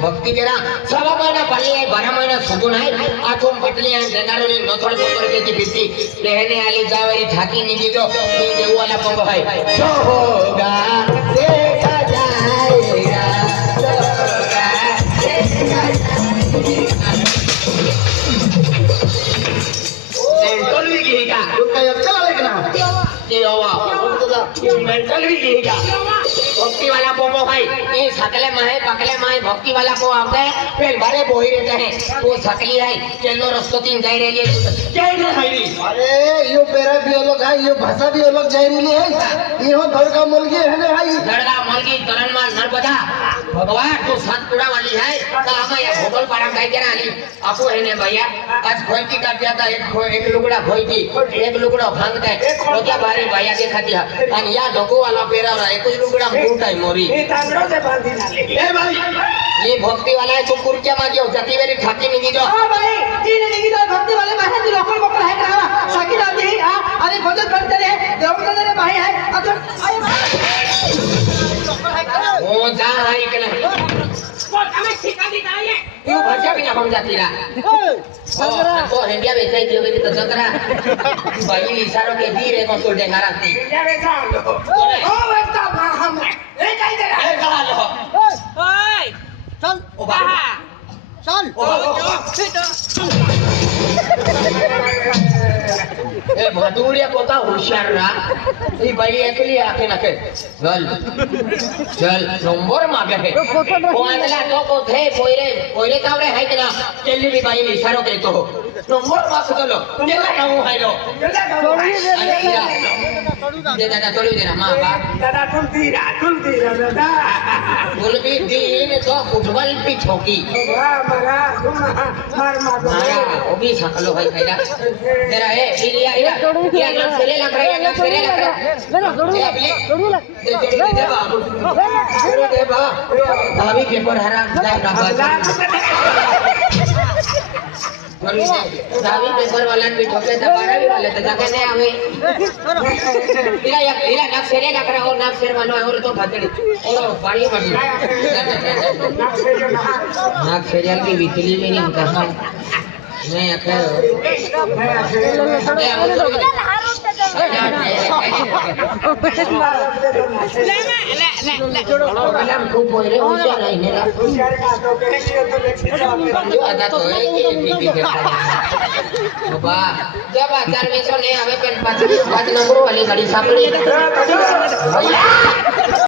भक्ति केरा सवा महिना पल्ली आहे 12 महिना सुगुन आहे आठोम पटली आहे जनारोनी नथळ पोतर केती बिती लेहने आली जावेरी थाकी निगी जो मी देवाला पंग आहे जो होगा देखा जाएगा जो होगा देखा जाएगा मेंटल भी घेगा तू काय अक्कल आले का ना केवा मेंटल भी घेगा भक्ति वाला पोमो भाई ये सकले माहे भक्ति वाला को आवता है फिर बारे बोई रहते हैं वो सकली है चलो रस्तो तीन जाई रही है जाई रही अरे यो पेरा भी अलग है यो भाषा भी अलग जाई रही है यो धड़का मुलगी है ने भाई दड़गा मुलगी तरन माल नरबदा भगवान तो सतपुड़ा वाली है तो हम ये भोगल पाड़ा काय के आली आपो है ने भैया आज खोई की काट जाता एक लुगड़ा खोई की एक लुगड़ा भांग दे रोजा बारी भैया के खाती है आणि या ढोको वाला पेरा रहा एक लुगड़ा फूट है मोरी ये तांगड़ों से बांधी ना ले ए भाई ये भक्ति वाला है तुम कुर्किया मार दियो जाती मेरी ठाकी नहीं जो हां भाई तीन नहीं तो भक्ति वाले माथे दी लोकल बकरा है करा साकी जाती हां अरे भजन करते रे देवता रे भाई है अतन ओ जा है के नहीं को हमें ठिका दी जाए क्यों भजा भी ना हम जाती रा तो इंडिया में जाई दियो तो जकरा भाई इशारों के धीरे को तो डेंगा रखती इंडिया में जाओ ओ बेटा हम ए जाई दे ए कहा लो ओए चल ओ बाबा चल ए भादुड़िया कोता होशियार रा ई भाई एकली आके नके चल नंबर मागे है ओ आदला तो को थे कोइरे तावरे है कि ना चली भी भाई इशारो के तो नंबर माग तो लो जेला कहूं है लो दे दादा छोड़ी देना मां बा दादा तुम दीरा दादा बोल भी दीन तो फुटबॉल भी ठोकी वाह मरा मार मारा वो भी सकलो है फायदा तेरा है इलिया इलिया ना सेले लग रहा है ना सेले लग रहा है दे बा दावी पेपर हरा दावी पेपर वाला भी ठोके तो 12वीं वाले तो जाके नहीं आवे इला नाक सेरे लग रहा और नाक सेर वाला और तो भजड़ी ओ पानी मत नाक सेरियल की बिजली में नहीं कहा मैं अखर खूब बोल रहे होशियार है मेरा आधा तो है कि बीबी के बाबा जब आचार में सो नहीं हमें पेन 5 नंबर वाली गाड़ी सापड़ी